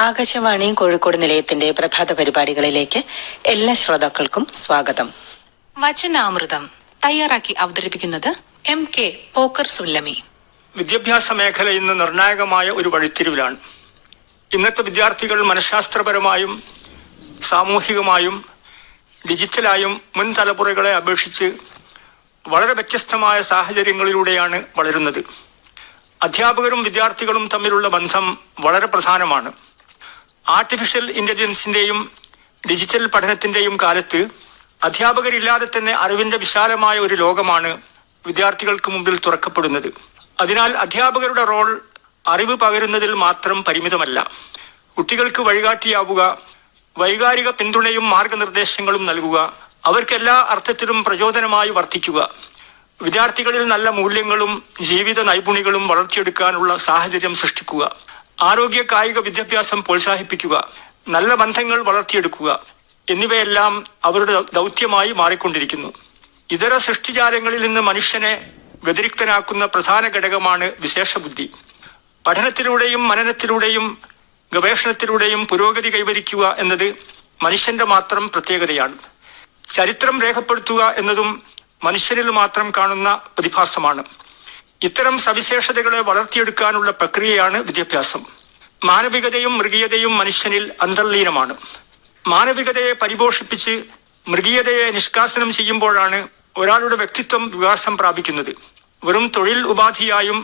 ആകാശവാണി കോഴിക്കോട് നിലയത്തിന്റെ പ്രഭാത പരിപാടികളിലേക്ക് എല്ലാ ശ്രോതാക്കൾക്കും സ്വാഗതം. വചനാമൃതം തയ്യാറാക്കി അവതരിപ്പിക്കുന്നത് MK പോക്കർ സുല്ലമി. വിദ്യാഭ്യാസ മേഖല ഇന്ന് നിർണായകമായ ഒരു വഴിത്തിരിവിലാണ്. ഇന്നത്തെ വിദ്യാർത്ഥികൾ മനഃശാസ്ത്രപരമായും സാമൂഹികമായും ഡിജിറ്റലായും മുൻ തലമുറകളെ അപേക്ഷിച്ച് വളരെ വ്യത്യസ്തമായ സാഹചര്യങ്ങളിലൂടെയാണ് വളരുന്നത്. അധ്യാപകരും വിദ്യാർത്ഥികളും തമ്മിലുള്ള ബന്ധം വളരെ പ്രധാനമാണ്. ആർട്ടിഫിഷ്യൽ ഇന്റലിജൻസിന്റെയും ഡിജിറ്റൽ പഠനത്തിന്റെയും കാലത്ത് അധ്യാപകരില്ലാതെ തന്നെ അറിവിന്റെ വിശാലമായ ഒരു ലോകമാണ് വിദ്യാർത്ഥികൾക്ക് മുമ്പിൽ തുറക്കപ്പെടുന്നത്. അതിനാൽ അധ്യാപകരുടെ റോൾ അറിവ് പകരുന്നതിൽ മാത്രം പരിമിതമല്ല. കുട്ടികൾക്ക് വഴികാട്ടിയാവുക, വൈകാരിക പിന്തുണയും മാർഗനിർദ്ദേശങ്ങളും നൽകുക, അവർക്കെല്ലാ അർത്ഥത്തിലും പ്രചോദനമായി വർത്തിക്കുക, വിദ്യാർത്ഥികളിൽ നല്ല മൂല്യങ്ങളും ജീവിത നൈപുണികളും വളർത്തിയെടുക്കാനുള്ള സാഹചര്യം സൃഷ്ടിക്കുക, ആരോഗ്യ കായിക വിദ്യാഭ്യാസം പ്രോത്സാഹിപ്പിക്കുക, നല്ല ബന്ധങ്ങൾ വളർത്തിയെടുക്കുക എന്നിവയെല്ലാം അവരുടെ ദൗത്യമായി മാറിക്കൊണ്ടിരിക്കുന്നു. ഇതര സൃഷ്ടിജാലങ്ങളിൽ നിന്ന് മനുഷ്യനെ വ്യതിരിക്തനാക്കുന്ന പ്രധാന ഘടകമാണ് വിശേഷബുദ്ധി. പഠനത്തിലൂടെയും മനനത്തിലൂടെയും ഗവേഷണത്തിലൂടെയും പുരോഗതി കൈവരിക്കുക എന്നത് മനുഷ്യന്റെ മാത്രം പ്രത്യേകതയാണ്. ചരിത്രം രേഖപ്പെടുത്തുക എന്നതും മനുഷ്യരിൽ മാത്രം കാണുന്ന പ്രതിഭാസമാണ്. ഇത്തരം സവിശേഷതകളെ വളർത്തിയെടുക്കാനുള്ള പ്രക്രിയയാണ് വിദ്യാഭ്യാസം. മാനവികതയും മൃഗീയതയും മനുഷ്യനിൽ അന്തർലീനമാണ്. മാനവികതയെ പരിപോഷിപ്പിച്ച് മൃഗീയതയെ നിഷ്കാസനം ചെയ്യുമ്പോഴാണ് ഒരാളുടെ വ്യക്തിത്വം വികാസം പ്രാപിക്കുന്നത്. വെറും തൊഴിൽ ഉപാധിയായും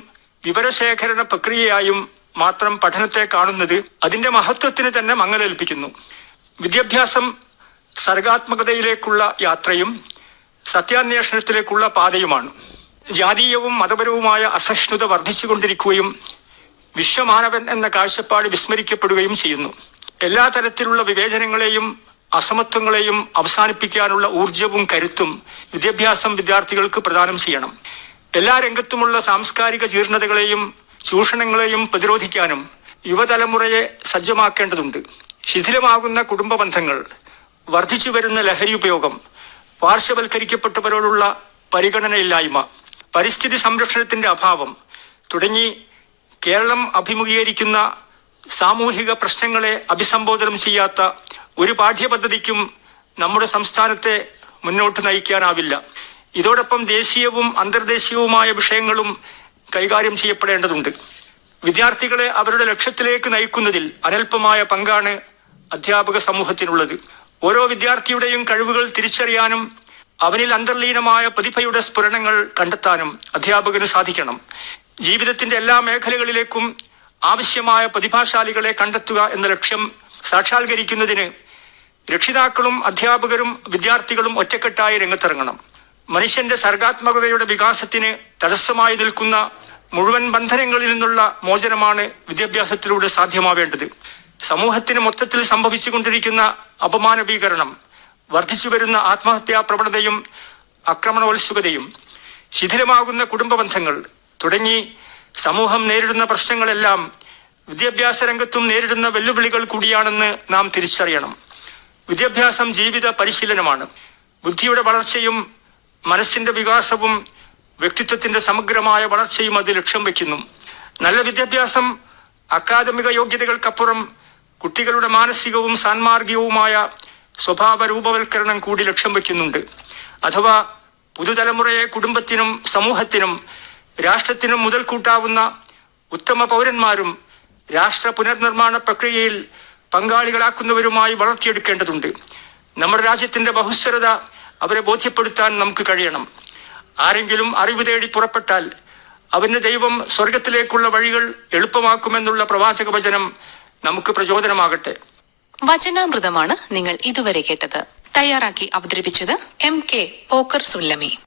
വിവരശേഖരണ പ്രക്രിയയായും മാത്രം പഠനത്തെ കാണുന്നത് അതിന്റെ മഹത്വത്തിന് തന്നെ മങ്ങലേൽപ്പിക്കുന്നു. വിദ്യാഭ്യാസം സർഗാത്മകതയിലേക്കുള്ള യാത്രയും സത്യാന്വേഷണത്തിലേക്കുള്ള പാതയുമാണ്. ജാതീയവും മതപരവുമായ അസഹിഷ്ണുത വർദ്ധിച്ചുകൊണ്ടിരിക്കുകയും വിശ്വമാനവൻ എന്ന കാഴ്ചപ്പാട് വിസ്മരിക്കപ്പെടുകയും ചെയ്യുന്നു. എല്ലാ തരത്തിലുള്ള വിവേചനങ്ങളെയും അസമത്വങ്ങളെയും അവസാനിപ്പിക്കാനുള്ള ഊർജവും കരുത്തും വിദ്യാഭ്യാസം വിദ്യാർത്ഥികൾക്ക് പ്രദാനം ചെയ്യണം. എല്ലാ രംഗത്തുമുള്ള സാംസ്കാരിക ജീർണതകളെയും ചൂഷണങ്ങളെയും പ്രതിരോധിക്കാനും യുവതലമുറയെ സജ്ജമാക്കേണ്ടതുണ്ട്. ശിഥിലമാകുന്ന കുടുംബ ബന്ധങ്ങൾ, വർദ്ധിച്ചു വരുന്ന ലഹരി ഉപയോഗം, പാർശ്വവൽക്കരിക്കപ്പെട്ടവരോടുള്ള പരിഗണനയില്ലായ്മ, പരിസ്ഥിതി സംരക്ഷണത്തിന്റെ അഭാവം തുടങ്ങി കേരളം അഭിമുഖീകരിക്കുന്ന സാമൂഹിക പ്രശ്നങ്ങളെ അഭിസംബോധനം ചെയ്യാത്ത ഒരു പാഠ്യപദ്ധതിക്കും നമ്മുടെ സംസ്ഥാനത്തെ മുന്നോട്ട് നയിക്കാനാവില്ല. ഇതോടൊപ്പം ദേശീയവും അന്തർദേശീയവുമായ വിഷയങ്ങളും കൈകാര്യം ചെയ്യപ്പെടേണ്ടതുണ്ട്. വിദ്യാർത്ഥികളെ അവരുടെ ലക്ഷ്യത്തിലേക്ക് നയിക്കുന്നതിൽ അനൽപമായ പങ്കാണ് അധ്യാപക സമൂഹത്തിനുള്ളത്. ഓരോ വിദ്യാർത്ഥിയുടെയും കഴിവുകൾ തിരിച്ചറിയാനും അവനിൽ അന്തർലീനമായ പ്രതിഭയുടെ സ്ഫുരണങ്ങൾ കണ്ടെത്താനും അധ്യാപകന് സാധിക്കണം. ജീവിതത്തിന്റെ എല്ലാ മേഖലകളിലേക്കും ആവശ്യമായ പ്രതിഭാശാലികളെ കണ്ടെത്തുക എന്ന ലക്ഷ്യം സാക്ഷാത്കരിക്കുന്നതിന് രക്ഷിതാക്കളും അധ്യാപകരും വിദ്യാർത്ഥികളും ഒറ്റക്കെട്ടായി രംഗത്തിറങ്ങണം. മനുഷ്യന്റെ സർഗാത്മകതയുടെ വികാസത്തിന് തടസ്സമായി നിൽക്കുന്ന മുഴുവൻ ബന്ധനങ്ങളിൽ നിന്നുള്ള മോചനമാണ് വിദ്യാഭ്യാസത്തിലൂടെ സാധ്യമാവേണ്ടത്. സമൂഹത്തിന് മൊത്തത്തിൽ സംഭവിച്ചുകൊണ്ടിരിക്കുന്ന അപമാനവീകരണം, വർദ്ധിച്ചു വരുന്ന ആത്മഹത്യാ പ്രവണതയും ആക്രമണോത്സുകതയും, ശിഥിലമാകുന്ന കുടുംബ ബന്ധങ്ങൾ തുടങ്ങി സമൂഹം നേരിടുന്ന പ്രശ്നങ്ങളെല്ലാം വിദ്യാഭ്യാസ രംഗത്തും നേരിടുന്ന വെല്ലുവിളികൾ കൂടിയാണെന്ന് നാം തിരിച്ചറിയണം. വിദ്യാഭ്യാസം ജീവിത പരിശീലനമാണ്. ബുദ്ധിയുടെ വളർച്ചയും മനസ്സിന്റെ വികാസവും വ്യക്തിത്വത്തിന്റെ സമഗ്രമായ വളർച്ചയും അത് ലക്ഷ്യം വയ്ക്കുന്നു. നല്ല വിദ്യാഭ്യാസം അക്കാദമിക യോഗ്യതകൾക്കപ്പുറം കുട്ടികളുടെ മാനസികവും സാൻമാർഗികവുമായ സ്വഭാവ രൂപവൽക്കരണം കൂടി ലക്ഷ്യം വയ്ക്കുന്നുണ്ട്. അഥവാ പുതുതലമുറയെ കുടുംബത്തിനും സമൂഹത്തിനും രാഷ്ട്രത്തിനും മുതൽക്കൂട്ടാവുന്ന ഉത്തമ പൗരന്മാരും രാഷ്ട്ര പുനർനിർമ്മാണ പ്രക്രിയയിൽ പങ്കാളികളാക്കുന്നവരുമായി വളർത്തിയെടുക്കേണ്ടതുണ്ട്. നമ്മുടെ രാജ്യത്തിന്റെ ബഹുസ്വരത അവരെ ബോധ്യപ്പെടുത്താൻ നമുക്ക് കഴിയണം. ആരെങ്കിലും അറിവ് തേടി പുറപ്പെട്ടാൽ അവന് ദൈവം സ്വർഗത്തിലേക്കുള്ള വഴികൾ എളുപ്പമാക്കുമെന്നുള്ള പ്രവാചക വചനം നമുക്ക് പ്രചോദനമാകട്ടെ. വചനാമൃതമാണ് നിങ്ങൾ ഇതുവരെ കേട്ടത്. തയ്യാറാക്കി അവതരിപ്പിച്ചത് MK പോക്കർ സുല്ലമി.